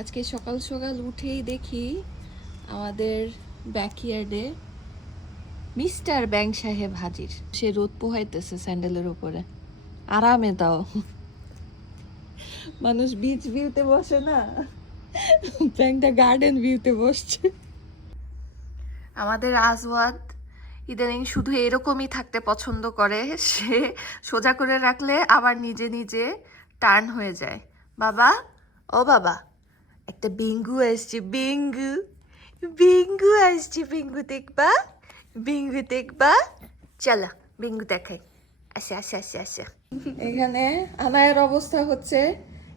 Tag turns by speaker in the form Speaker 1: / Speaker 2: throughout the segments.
Speaker 1: আজকে সকাল সকাল উঠেই দেখি আমাদের ব্যাকইয়ার্ডে মিস্টার ব্যাং সাহেব হাজির। সে রোদ পোহাইতেছে স্যান্ডেলের উপরে। আরামে দাও মানুষ বিচ ভিউতে বসে না। ব্যাংটা গার্ডেন ভিউতে বসছে। আমাদের আজওয়াদ ইদানিং শুধু এরকমই থাকতে পছন্দ করে। সে সোজা করে রাখলে আবার নিজে নিজে টার্ন হয়ে যায়। বাবা? ও বাবা। একটা বিঙ্গু আসছে বেঙ্গু। বিঙ্গু আসছে বেঙ্গু দেখবা? বিঙ্গু দেখবা? চলো বিঙ্গু দেখাই। আসে আসে আসে আসে। এখানে আনায়ের অবস্থা হচ্ছে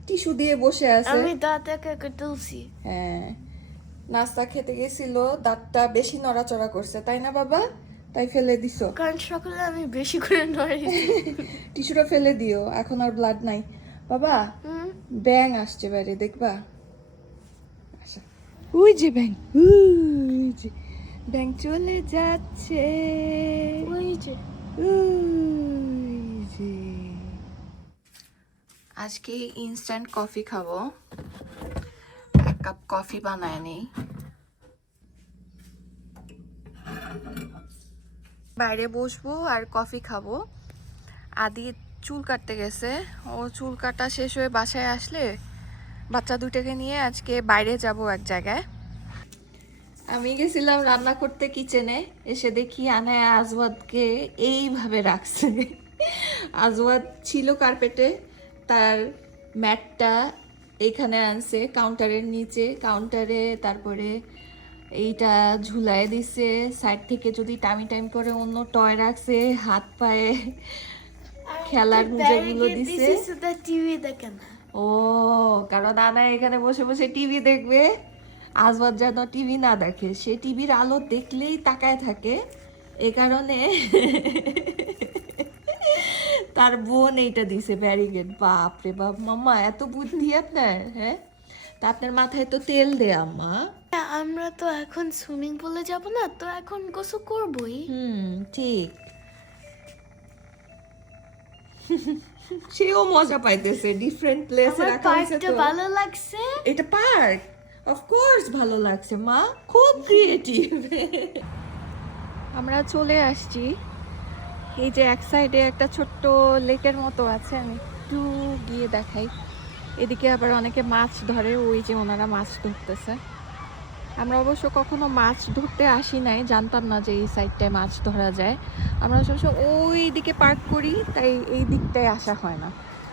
Speaker 1: টিস্যু দিয়ে বসে আছে।
Speaker 2: আমি দাঁত একা তুলছি।
Speaker 1: হ্যাঁ নাস্তা খেতে গেছিল দাঁতটা বেশি নড়াচড়া করছে তাই না বাবা? তাই ফেলে দিছো।
Speaker 2: কারণ সকালে আমি বেশি করে নড়েছি।
Speaker 1: টিস্যুটা ফেলে দিও এখন আর ব্লাড নাই। বাবা ব্যাং আসছে বাইরে দেখবা? ওই যে ব্যাং ওই যে ব্যাং চলে যাচ্ছে।
Speaker 2: ওই যে।
Speaker 1: ওই যে। আজকে ইনস্ট্যান্ট কফি খাব। এক কাপ কফি বানায় নেই। বাইরে বসবো আর কফি খাব। আদি চুল কাটতে গেছে। ও চুল কাটা শেষ হয়ে বাসায় আসলে বাচ্চা দুইটাকে নিয়ে আজকে বাইরে যাব এক জায়গায়। আমি গেছিলাম রান্না করতে কিচেনে এসে দেখি আনায় আজওয়াদকে এইভাবে রাখছে। আজওয়াদ ছিল কার্পেটে তার ম্যাটটা এখানে আনছে কাউন্টারের নিচে। কাউন্টারে তারপরে এইটা ঝুলায় দিছে। সাইড থেকে যদি টাইম টাইম করে অন্য টয় রাখছে, হাত পায়ে খেলার দিছে।
Speaker 2: টিভি দেখে না
Speaker 1: ও কারণ নানা এখানে বসে বসে টিভি দেখবে। যেন টিভি না দেখে সে টিভির আলো দেখলেই তাকায় থাকে। এ কারণে তার বোন এইটা দিছে ব্যারিগেড বাপ রে বাপ মাম্মা এত বুদ্ধি আপনার হ্যাঁ? তা আপনার মাথায় তো তেল দে আম্মা।
Speaker 2: আমরা তো এখন সুইমিং পুলে যাব না তো এখন গোসল করবই।
Speaker 1: হুম ঠিক। সেও মজা পাইতেছে ডিফারেন্ট প্লেসে
Speaker 2: আমার
Speaker 1: রাখা হয়েছে তো।
Speaker 2: ভালো লাগছে।
Speaker 1: এটা পার্ক অফকোর্স ভালো লাগছে মা। খুব ক্রিয়েটিভ আমরা চলে আসছি। এই যে এক সাইডে একটা ছোট্ট লেকের মতো আছে আমি একটু গিয়ে দেখাই। এদিকে আবার অনেকে মাছ ধরে ওই যে ওনারা মাছ ধরতেছে। আমরা অবশ্য কখনো মাছ ধরতে আসি নাই, জানতাম না যে এই সাইডটায় মাছ ধরা যায়। আমরা সবসময় ওই দিকে পার্ক করি, তাই এই দিকটায় আসা হয় না।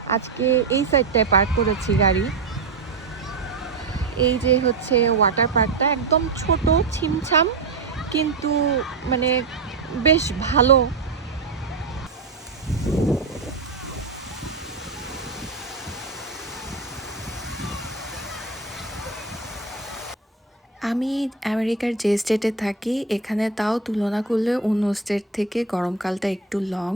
Speaker 1: আজকে এই সাইডটায় পার্ক করেছি গাড়ি। এই যে হচ্ছে ওয়াটার পার্কটা একদম ছোট, ছিমছাম, কিন্তু মানে বেশ ভালো। আমি আমেরিকার যে স্টেটে থাকি, এখানে তাও তুলনা করলে অন্য স্টেট থেকে গরমকালটা একটু লং।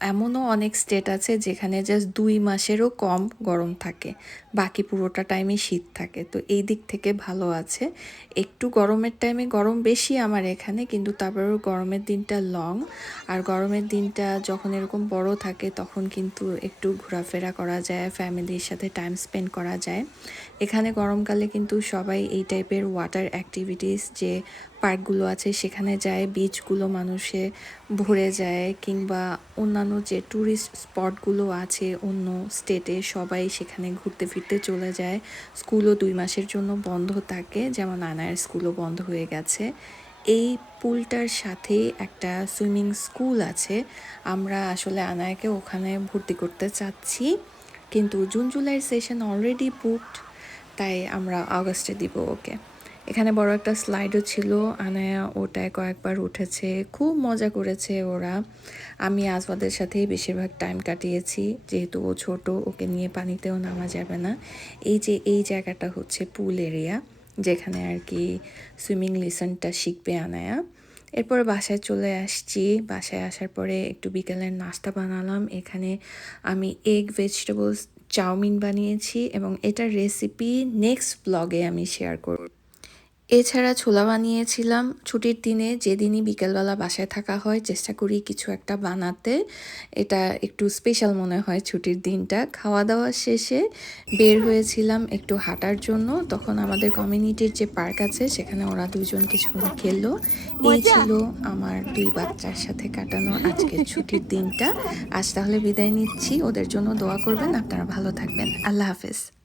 Speaker 1: এমনও অনেক স্টেট আছে যেখানে জাস্ট দুই মাসেরও কম গরম থাকে। বাকি পুরোটা টাইমে শীত থাকে। তো এই দিক থেকে ভালো আছে। একটু গরমের টাইমে গরম বেশি আমার এখানে, কিন্তু তারপরেও গরমের দিনটা লং আর গরমের দিনটা যখন এরকম বড় থাকে, তখন কিন্তু একটু ঘোরাফেরা করা যায় ফ্যামিলির সাথে টাইম স্পেন্ড করা যায়। এখানে গরমকালে কিন্তু সবাই এই টাইপের ওয়াটার অ্যাক্টিভিটিস যে পার্কগুলো আছে, সেখানে যায় বিচগুলো মানুষে ভরে যায়, কিংবা অন্যান্য যে ট্যুরিস্ট স্পটগুলো আছে অন্য স্টেটে সবাই সেখানে ঘুরতে ফিরতে চলে যায়। স্কুলও দুই মাসের জন্য বন্ধ থাকে, যেমন আনায়ের স্কুলও বন্ধ হয়ে গেছে। এই পুলটার সাথে একটা সুইমিং স্কুল আছে, আমরা আসলে আনায়াকে ওখানে ভর্তি করতে চাচ্ছি, কিন্তু জুন জুলাইয়ের সেশন অলরেডি বুকড তাই আমরা আগস্টে দিব ওকে। এখানে বড় একটা স্লাইডও ছিল, আনায়া ওটায় কয়েকবার উঠেছে। খুব মজা করেছে ওরা। আমি আজবাদের সাথেই বেশিরভাগ টাইম কাটিয়েছি, যেহেতু ও ছোট, ওকে নিয়ে পানিতেও নামা যাবে না। এই যে, এই জায়গাটা হচ্ছে পুল এরিয়া যেখানে আর কি সুইমিং লিসনটা শিখবে আনায়া। এরপর বাসায় চলে আসছি। বাসায় আসার পরে একটু বিকেলের নাস্তা বানালাম। এখানে আমি এগ ভেজিটেবলস চাউমিন বানিয়েছি এবং এটার রেসিপি নেক্সট ব্লগে আমি শেয়ার করব। এছাড়া ছোলা বানিয়েছিলাম। ছুটির দিনে যেদিনই বিকেলবেলা বাসায় থাকা হয় চেষ্টা করি কিছু একটা বানাতে। এটা একটু স্পেশাল মনে হয় ছুটির দিনটা। খাওয়া দাওয়া শেষে বের হয়েছিলাম একটু হাঁটার জন্য। তখন আমাদের কমিউনিটির যে পার্ক আছে সেখানে ওরা দুজন কিছুক্ষণ খেললো। এই ছিল আমার দুই বাচ্চার সাথে কাটানো আজকের ছুটির দিনটা। আজ তাহলে বিদায় নিচ্ছি। ওদের জন্য দোয়া করবেন। আপনারা ভালো থাকবেন। আল্লাহ হাফেজ।